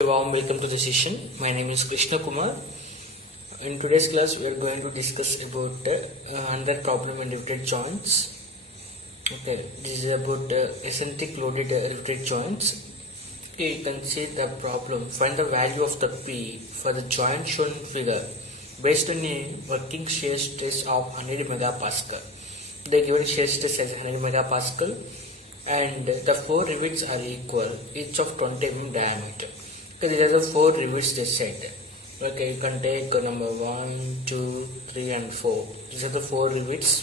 Warm welcome to the session. My name is Krishna Kumar. In today's class, we are going to discuss about another problem in riveted joints. Okay, this is about eccentric loaded riveted joints. Okay, you can see the problem. Find the value of the P for the joint shown in figure based on a working shear stress of 100 megapascal. The given shear stress as 100 megapascal, and the four rivets are equal, each of 20 mm diameter. Okay, these are the four rivets they said. Okay, you can take number 1, 2, 3 and 4. These are the four rivets.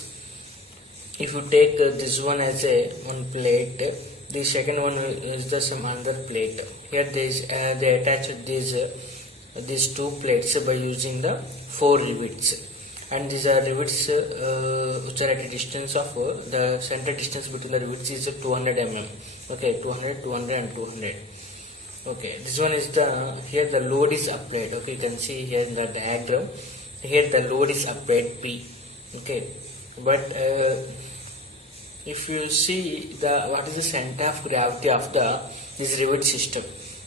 If you take this one as a one plate, the second one is the some other plate. Here they attach these two plates by using the four rivets, and these are rivets which are at a distance of the center distance between the rivets is 200 mm. Okay, 200, 200 and 200. Okay, this one is here the load is applied. Okay, you can see here in the diagram, here the load is applied P. Okay, but if you see what is the center of gravity of this rivet system.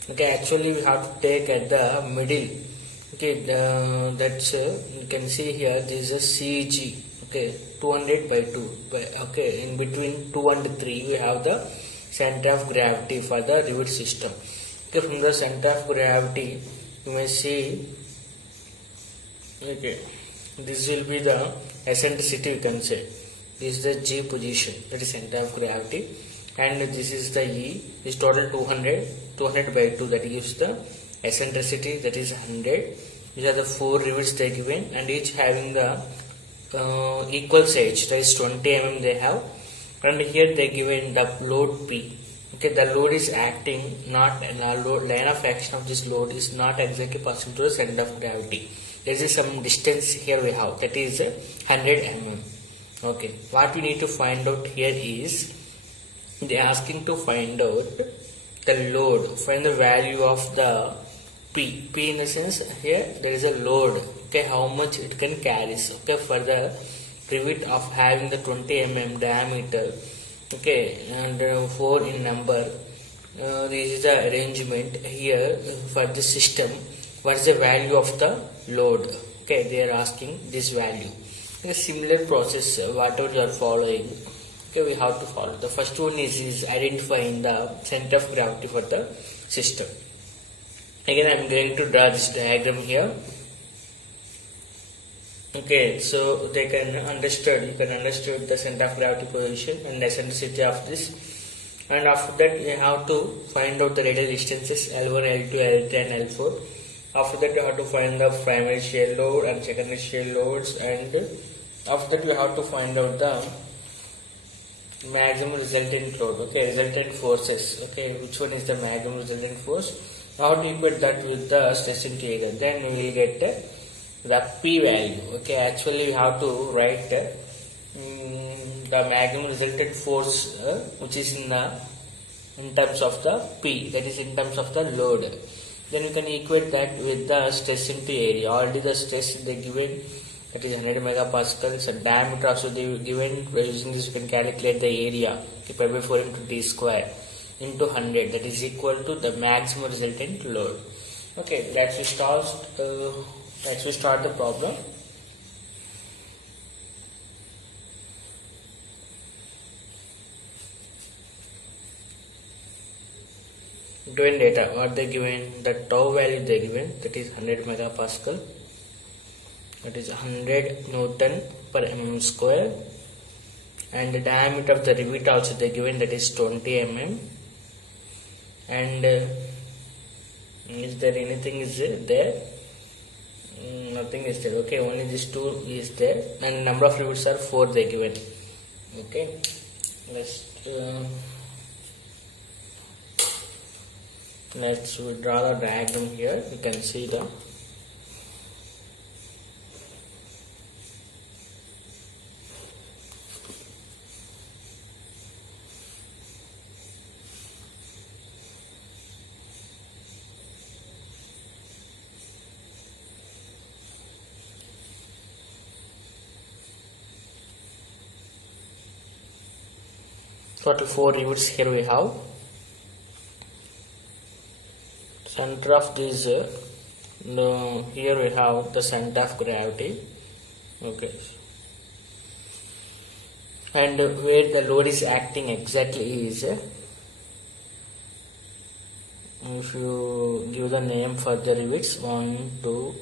Okay, actually we have to take at the middle. Okay, that's you can see here this is a CG. Okay, 200 by 2. Okay, in between 2 and 3 we have the center of gravity for the rivet system. Okay, from the center of gravity you may see, okay, this will be the eccentricity, you can say. This is the G position, that is center of gravity, and this is the E, is total 200 by 2, that gives the eccentricity, that is 100. These are the four rivets they given, and each having the equal size, that is 20 mm they have, and here they given the load P. Okay, the load is acting, not line of action of this load is not exactly passing to the center of gravity. There is some distance here we have, that is 100 mm. Okay, what we need to find out here is they are asking to find out the load, find the value of the P. P in the sense here there is a load. Okay, how much it can carry. Okay, for the rivet of having the 20 mm diameter. Okay, and 4 in number. This is the arrangement here for the system. What is the value of the load? Okay, they are asking this value. A similar process, whatever you are following, okay, we have to follow. The first one is identifying the center of gravity for the system. Again, I am going to draw this diagram here. Okay, so they can you can understand the center of gravity position and the eccentricity of this, and after that you have to find out the radial distances L1, L2, L3 and L4. After that you have to find the primary shear load and secondary shear loads, and after that you have to find out the maximum resultant load. Okay, resultant forces. Okay, which one is the maximum resultant force? How to equate that with the stress into area? Then we will get the P value. Okay, actually we have to write the maximum resultant force which is in terms of the P, that is in terms of the load. Then you can equate that with the stress into area. Already the stress they given, that is 100 megapascal. So diameter also they given. By using this you can calculate the area. Okay, pi by 4 into d square into 100, that is equal to the maximum resultant load. Okay, let's start the problem. Given data, what they given, the tau value they given, that is 100 megapascal, that is 100 Newton per mm square, and the diameter of the rivet also they given, that is 20 mm, and is there anything is there? Nothing is there. Okay, only this two is there, and number of rivets are 4 they given. Okay, let's draw the diagram here. You can see the total 4 rivets here we have. Center center of this here we have the center of gravity. Okay, and where the load is acting exactly is, if you give the name for the rivets 1, 2,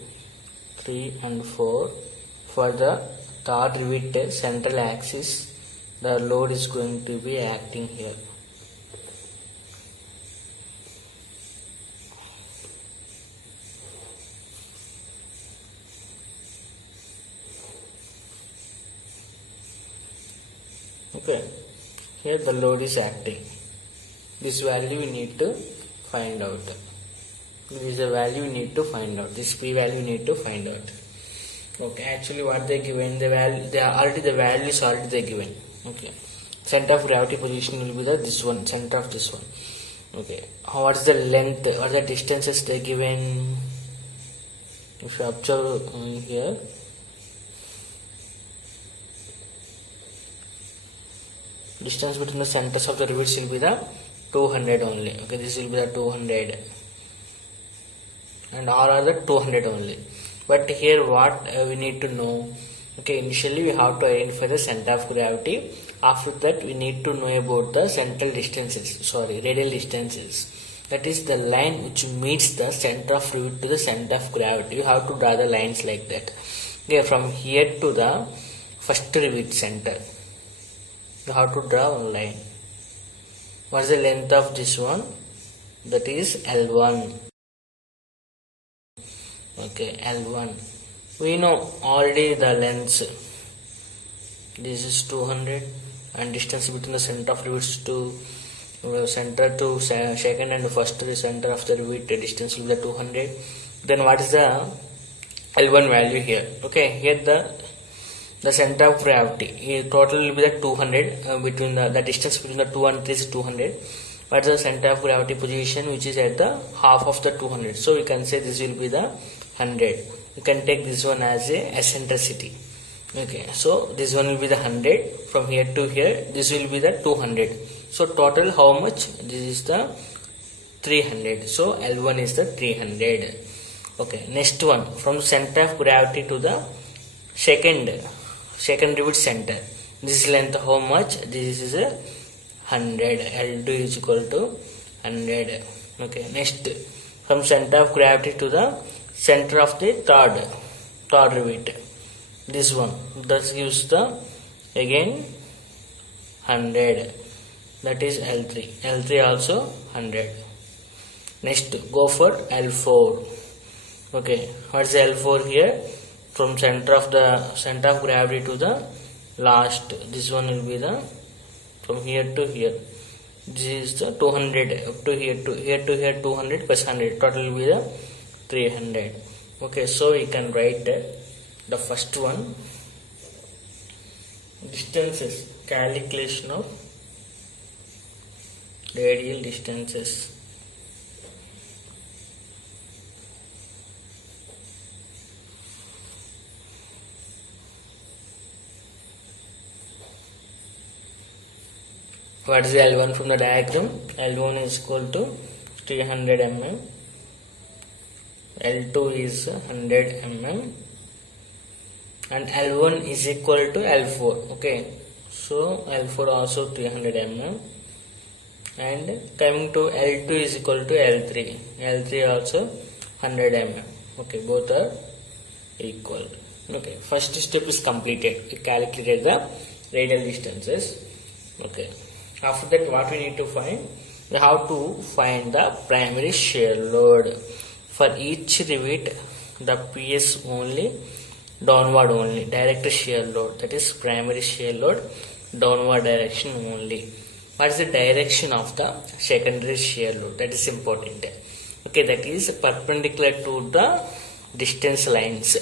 3 and 4, for the third rivet central axis the load is going to be acting here. Okay, here the load is acting. This value we need to find out. This is the value we need to find out. This p value we need to find out. Okay, actually what they given, the value, they are already, the value is already they given. Okay, center of gravity position will be the this one, center of this one. Okay, what is the length, what are the distances they given? If you observe here, distance between the centers of the rivets will be the 200 only. Okay, this will be the 200 and all are the 200 only. But here what we need to know, okay, initially we have to identify the center of gravity. After that we need to know about the central distances, radial distances. That is the line which meets the center of rivet to the center of gravity. You have to draw the lines like that. Okay, from here to the first rivet center, you have to draw one line. What is the length of this one? That is L1. Okay, L1. We know already the lengths. This is 200 and distance between the center of rivets to center to second and first center of the rivet distance will be the 200. Then what is the L1 value here? Okay, here the center of gravity here total will be the 200, between the distance between the 2 and 3 is 200. What is the center of gravity position which is at the half of the 200? So we can say this will be the 100. You can take this one as a eccentricity. Okay, so this one will be the 100 from here to here. This will be the 200. So total how much? This is the 300. So L1 is the 300. Okay, next one, from center of gravity to the second rivet center. This is length how much? This is a 100. L2 is equal to 100. Okay, next, from center of gravity to the center of the third rivet. This one, that gives the again 100. That is L3. L3 also 100. Next, go for L4. Okay, what's L4 here? From center of gravity to the last. This one will be the from here to here. This is the 200 up to here 200 plus 100. Total will be the 300. Okay, so we can write the first one, distances, calculation of radial distances. What is the L1 from the diagram? L1 is equal to 300 mm. L2 is 100 mm. And L1 is equal to L4. Okay, so L4 also 300 mm. And coming to L2 is equal to L3. L3 also 100 mm. Okay, both are equal. Okay, first step is completed. We calculated the radial distances. Okay, after that what we need to find? We have to find the primary shear load. For each rivet, the PS only, downward only, direct shear load, that is primary shear load, downward direction only. What is the direction of the secondary shear load? That is important. Okay, that is perpendicular to the distance lines.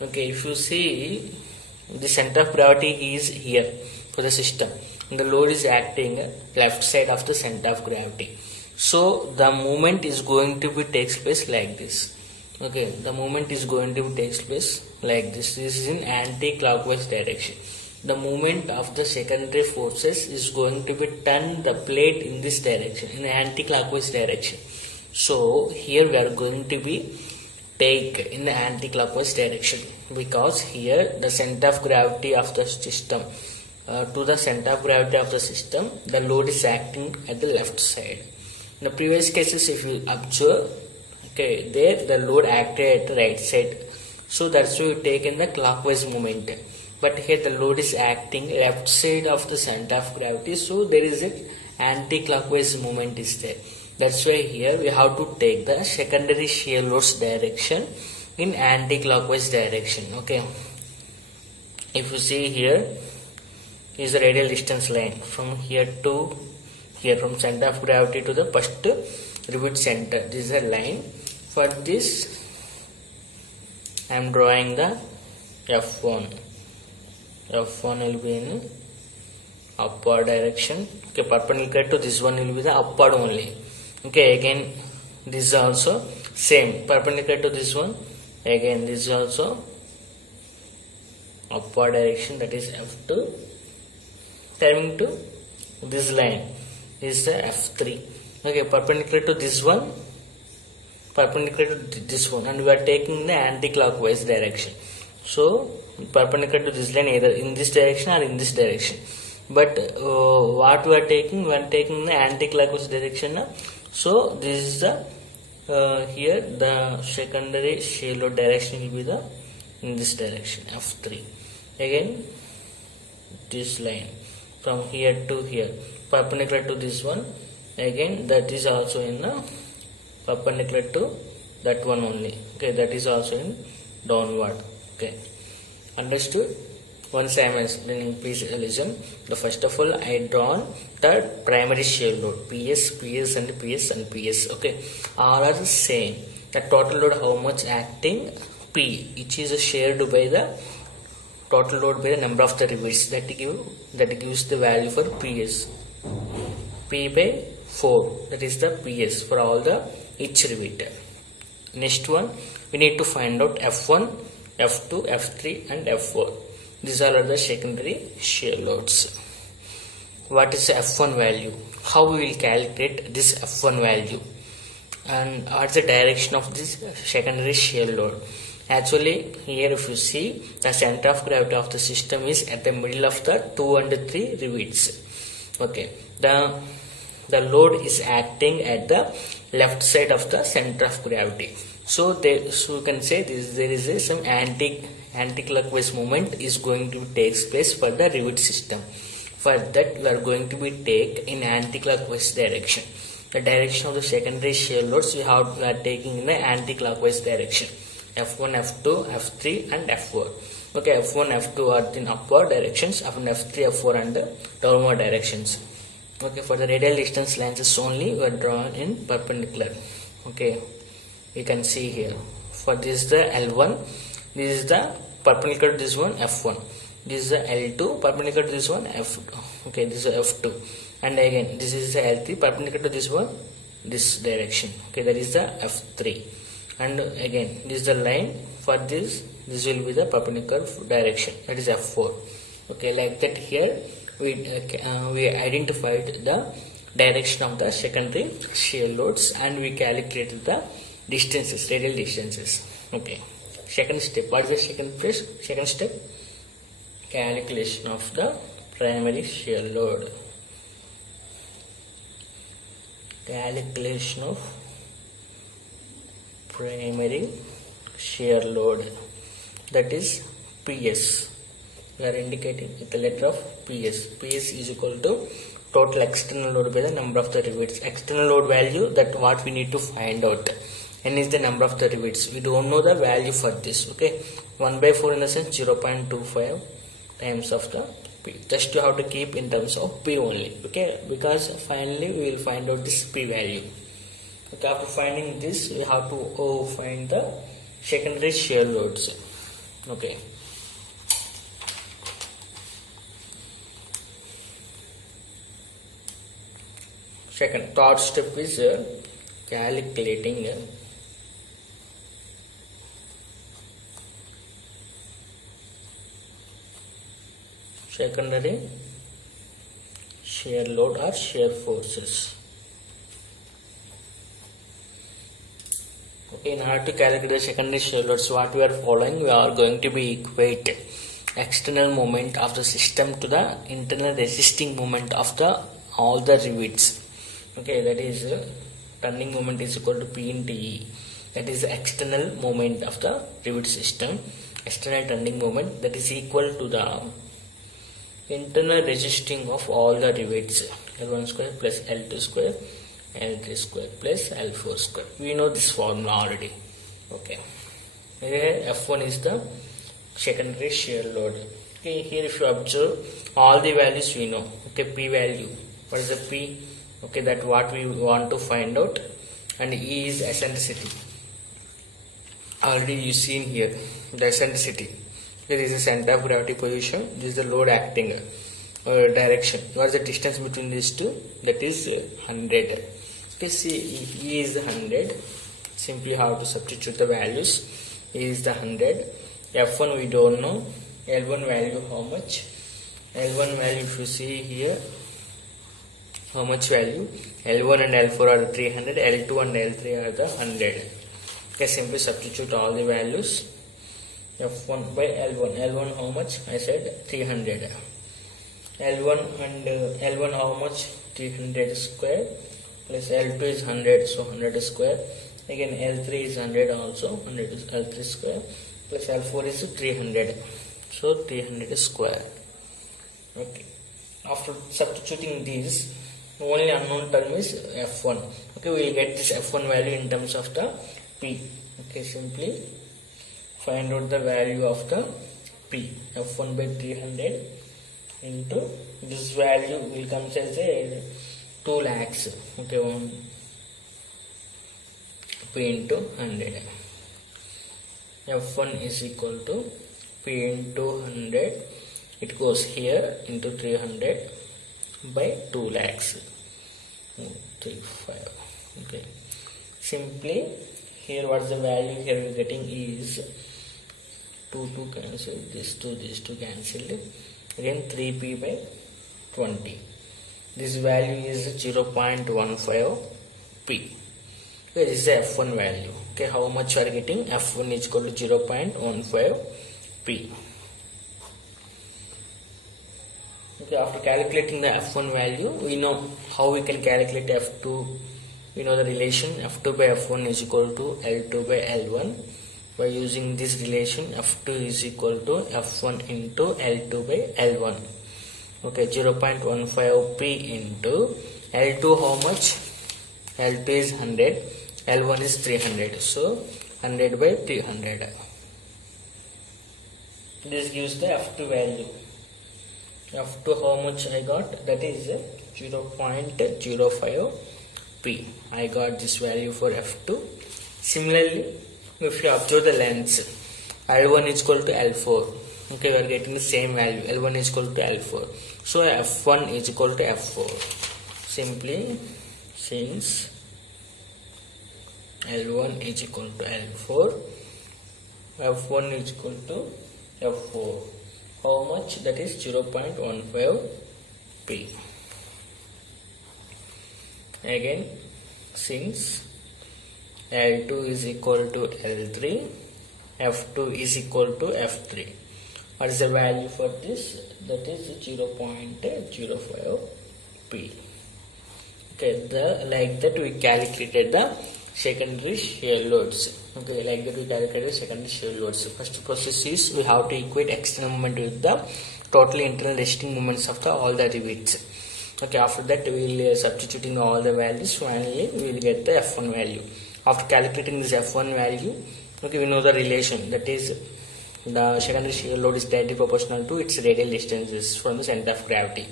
Okay, if you see, the center of gravity is here for the system. The load is acting left side of the center of gravity. So the movement is going to be takes place like this. Okay, the movement is going to be takes place like this. This is in anti-clockwise direction. The movement of the secondary forces is going to be turn the plate in this direction, in anti-clockwise direction. So here we are going to be take in the anti-clockwise direction, because here the center of gravity of the system to the center of gravity of the system, the load is acting at the left side. In the previous cases, if you observe, okay, there the load acted at the right side, so that's why you take in the clockwise movement. But here the load is acting left side of the center of gravity, so there is an anti-clockwise movement is there. That's why here we have to take the secondary shear loads direction in anti-clockwise direction. Okay, if you see here is the radial distance line from here to here, from center of gravity to the first rivet center. This is a line. For this I am drawing the F1. F1 will be in upward direction. Okay, perpendicular to this one will be the upward only. Okay, again this is also same, perpendicular to this one. Again this is also upward direction, that is F2. Coming to this line is the F3. Okay, perpendicular to this one, perpendicular to this one, and we are taking the anti-clockwise direction. So perpendicular to this line either in this direction or in this direction. But what we are taking the anti-clockwise direction. So this is the here the secondary shear load direction will be the in this direction, F3. Again this line from here to here, perpendicular to this one. Again that is also in the perpendicular to that one only. Okay, that is also in downward. Okay, understood? Once I am explaining, please listen. The first of all, I drawn the primary shear load, PS, PS and PS and PS. Okay, all are the same. The total load how much acting, P, which is shared by the total load by the number of the rivets, that gives the value for PS. P by 4, that is the PS for all the each rivet. Next one, we need to find out F1, F2, F3 and F4. These are the secondary shear loads. What is the F1 value? How we will calculate this F1 value? And what is the direction of this secondary shear load? Actually, here if you see, the center of gravity of the system is at the middle of the 2 and 3 rivets. Okay, the load is acting at the left side of the center of gravity. So you can say there is some anti-clockwise movement is going to takes place for the rivet system. For that we are going to be take in anti-clockwise direction. The direction of the secondary shear loads we are taking in the anti-clockwise direction. F1, F2, F3 and F4. Okay, F1, F2 are in upward directions, F1, F3, F4 and downward directions. Okay, for the radial distance lines only we are drawn in perpendicular. Okay, you can see here. For this is the L1, this is the perpendicular to this one, F1. This is the L2, perpendicular to this one, F2. Okay, this is F2. And again, this is the L3, perpendicular to this one, this direction. Okay, that is the F3. And again, this is the line. For this will be the perpendicular direction, that is F4. Okay, like that here we identified the direction of the secondary shear loads and we calculated the distances, radial distances. Okay, second step. What is the second step? Calculation of the primary shear load. Calculation of primary shear load, that is PS. We are indicating with the letter of PS. PS is equal to total external load by the number of the rivets. External load value, that what we need to find out. N is the number of the rivets. We don't know the value for this. Okay, 1 by 4 in the sense 0.25 times of the P. Just you have to keep in terms of P only. Okay, because finally we will find out this P value. Okay, after finding this, we have to find the secondary shear loads. Okay. Third step is calculating secondary shear load or shear forces. in order to calculate the secondary shear loads, what we are following, we are going to be equate external moment of the system to the internal resisting moment of the all the rivets. Okay, that is turning moment is equal to P into E. That is the external moment of the rivet system. External turning moment, that is equal to the internal resisting of all the rivets, L1 square plus L2 square L3 square plus L4 square. We know this formula already. Okay, here F1 is the secondary shear load. Okay, here if you observe all the values we know. Okay, P value, what is the P? Okay, that what we want to find out, and E is eccentricity. Already you seen here the eccentricity. This is the center of gravity position. This is the load acting direction. What is the distance between these two? That is 100. Okay, see, E is the 100. Simply have to substitute the values. E is the 100. F1 we don't know. L1 value how much? L1 value if you see here, how much value? L1 and L4 are the 300. L2 and L3 are the 100. Okay, simply substitute all the values. F1 by L1. L1 how much? I said 300. L1 and L1 how much? 300 square plus L2 is 100, so 100 square. Again L3 is 100 also, 100 is L3 square plus L4 is 300, so 300 square. Okay, after substituting these, only unknown term is F1. Okay, we will get this F1 value in terms of the P. Okay, simply find out the value of the P. F1 by 300 into this value will come as a 2 lakhs. Okay, 1 P into 100. F1 is equal to P into 100. It goes here into 300 by 2 lakhs. 35. Okay. Simply here what is the value here we are getting is 2 cancel, these two cancelled. Again 3P by 20. This value is 0.15 P. Okay, this is the F1 value. Okay, how much we are getting? F1 is equal to 0.15 P. Okay, after calculating the F1 value, we know how we can calculate F2. We know the relation F2 by F1 is equal to L2 by L1. By using this relation, F2 is equal to F1 into L2 by L1. Okay, 0.15 P into L2 how much? L2 is 100, L1 is 300, so 100 by 300. This gives the F2 value. F2 how much I got? That is 0.05 P. I got this value for F2. Similarly, if you observe the lengths, L1 is equal to L4. Okay, we are getting the same value. L1 is equal to L4. So F1 is equal to F4. Simply, since L1 is equal to L4, F1 is equal to F4. How much? That is 0.15 P. Again, since L2 is equal to L3, F2 is equal to F3. What is the value for this? That is 0.05 P. Okay, like that we calculated the secondary shear loads. Okay, like that we calculated secondary shear loads. First process is we have to equate external moment with the total internal resisting moments of all the rivets. Okay, after that we will substituting all the values. Finally, we will get the F1 value. After calculating this F1 value, okay, we know the relation, that is the secondary shear load is directly proportional to its radial distances from the center of gravity.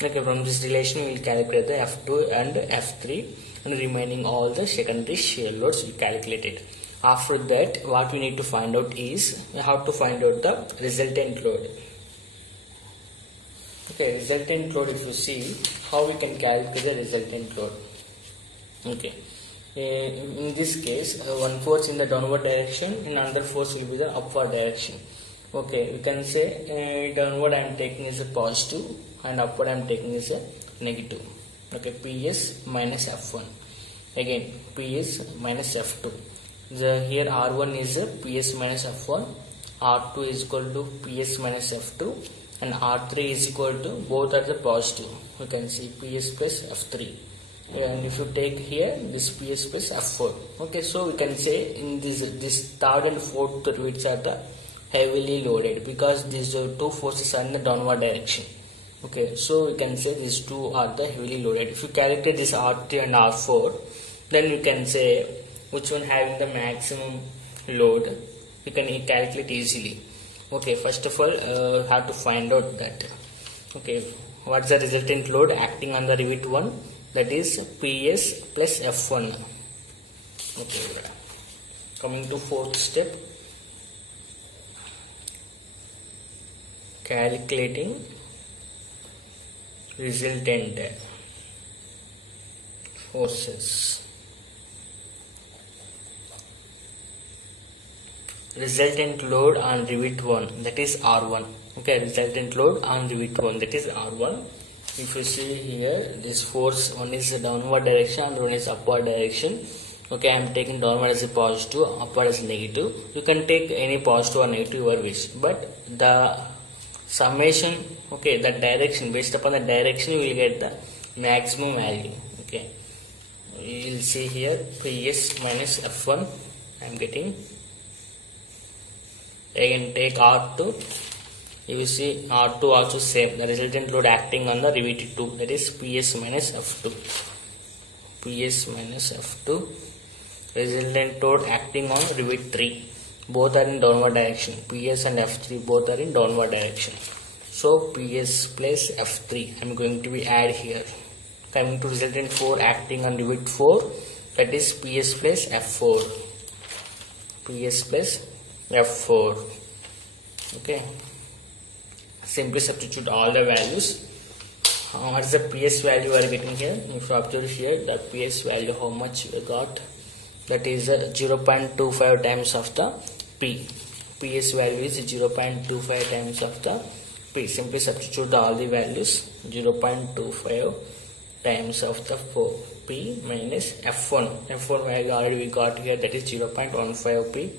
Okay, from this relation we will calculate the F2 and F3 and remaining all the secondary shear loads we calculated. After that, what we need to find out is we have to find out the resultant load. Okay, resultant load, if you see how we can calculate the resultant load. Okay, in this case one force in the downward direction and another force will be the upward direction. Okay, we can say downward I am taking is a positive and upward I am taking is a negative. Okay, P is minus F1. Again P is minus F2. Here R1 is PS minus F1, R2 is equal to PS minus F2, and R3 is equal to, both are the positive. You can see PS plus F3. And if you take here this PS plus F4, okay, so we can say in this third and fourth rivets are the heavily loaded, because these two forces are in the downward direction. Okay, so we can say these two are the heavily loaded. If you calculate this R3 and R4, then you can say which one having the maximum load. You can calculate easily. Okay, first of all, have to find out that. Okay, what's the resultant load acting on the rivet 1? That is PS plus F1. Okay, coming to fourth step, calculating resultant forces. Resultant load on rivet 1, that is R1. Okay, resultant load on rivet 1, that is R1. If you see here, this force, one is downward direction and one is upward direction. Okay, I am taking downward as a positive, upward as a negative. You can take any positive or negative your wish, but the summation, okay, the direction, based upon the direction you will get the maximum value. Okay, you will see here PS minus F1 I am getting. Again take R2, you will see R2 also same, the resultant load acting on the rivet 2, that is PS minus F2. PS minus F2, resultant load acting on rivet 3, both are in downward direction. PS and F3 both are in downward direction. So PS plus F3 I am going to be add here. Coming to resultant 4 acting on rivet 4, that is PS plus F4. PS plus F4. Okay, simply substitute all the values. What is the PS value we are getting here? If you observe here, the PS value how much we got, that is 0.25 times of the P. PS value is 0.25 times of the P. Simply substitute all the values. 0.25 times of the P minus F1. F1 value already we got here, that is 0.15 P.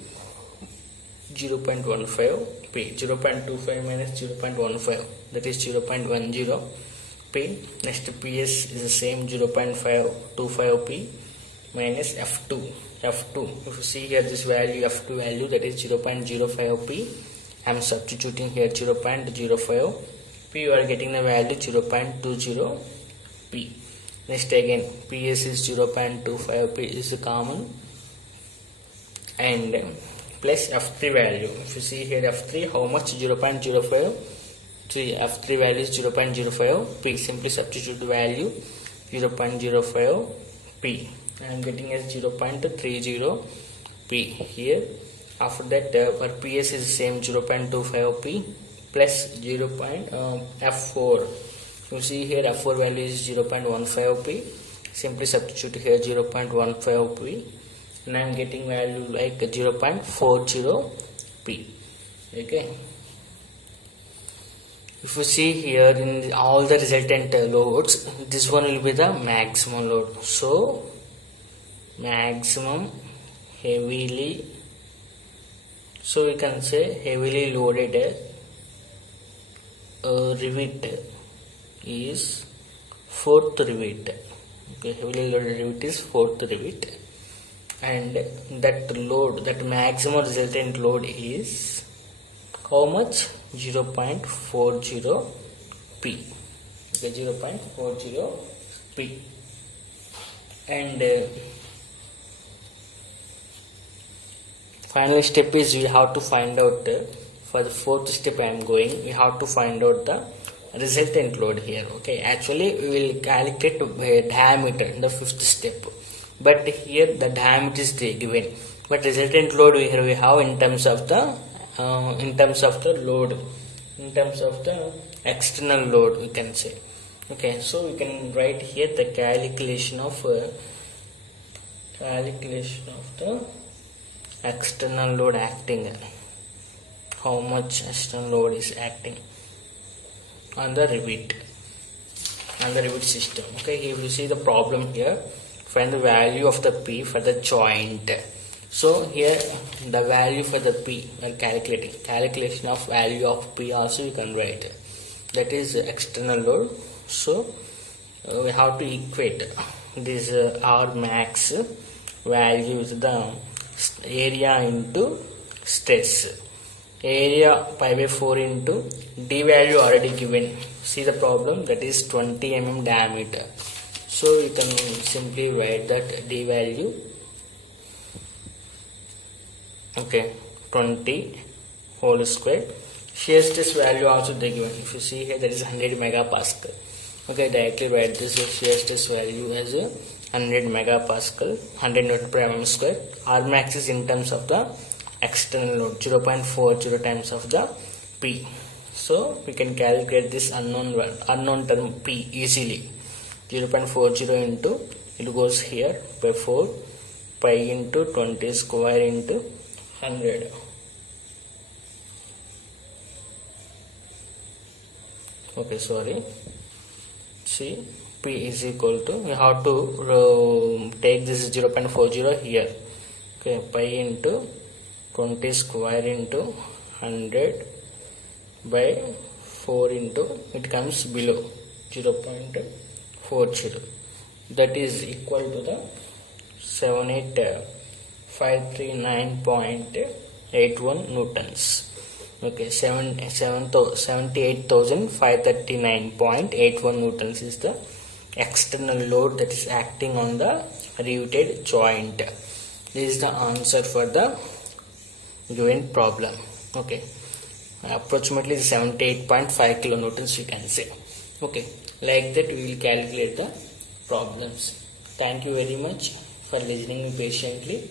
0.15 P. 0.25 minus 0.15, that is 0.10 P. Next PS is the same, 0.525 P minus F2. F2, if you see here this value, F2 value, that is 0.05 P. I am substituting here 0.05 P. You are getting the value 0.20 P. Next again PS is 0.25 P is common, and plus F3 value. If you see here F3, how much? 0.05. See, F3 value is 0.05 P. Simply substitute the value 0.05 P. I am getting as 0.30 P here. After that, for PS is the same, 0.25 P plus F4. You see here F4 value is 0.15 P. Simply substitute here 0.15 P. And I am getting value like 0.40 P. Okay. If you see here in all the resultant loads, this one will be the maximum load. So maximum heavily, so we can say heavily loaded rivet is fourth rivet. Okay, heavily loaded rivet is fourth rivet. And that load, that maximum resultant load is how much? 0.40 P. Okay, 0.40 P. And final step is we have to find out, for the fourth step I am going, we have to find out the resultant load here. Okay, actually we will calculate diameter in the fifth step, but here the diameter is given, but resultant load here we have in terms of the load, in terms of the external load we can say. Okay, so we can write here the calculation of the external load acting, how much external load is acting on the rivet system. Okay, if you see the problem here, find the value of the P for the joint. So here the value for the P while calculation of value of P also you can write, that is external load. So we have to equate this R max value with the area into stress. Area pi by 4 into D value already given. See the problem, that is 20 mm diameter. So you can simply write that D value, okay, 20 whole square. Shear stress value also they given. If you see here, that is 100 megapascal. Okay, directly write this shear stress value as 100 megapascal, 100 Newton per mm square. R max is in terms of the external load, 0.40 times of the P. So we can calculate this unknown term P easily. 0.40 into, it goes here by 4 pi into 20 square into 100. Okay, sorry. See, P is equal to, we have to take this 0.40 here. Okay, pi into 20 square into 100 by 4 into, it comes below 0.40, that is equal to the 78,539.81 newtons. Okay, 78,539.81 newtons is the external load that is acting on the riveted joint. This is the answer for the given problem. Okay, approximately 78.5 kilonewtons we can say. Okay, like that we will calculate the problems. Thank you very much for listening patiently.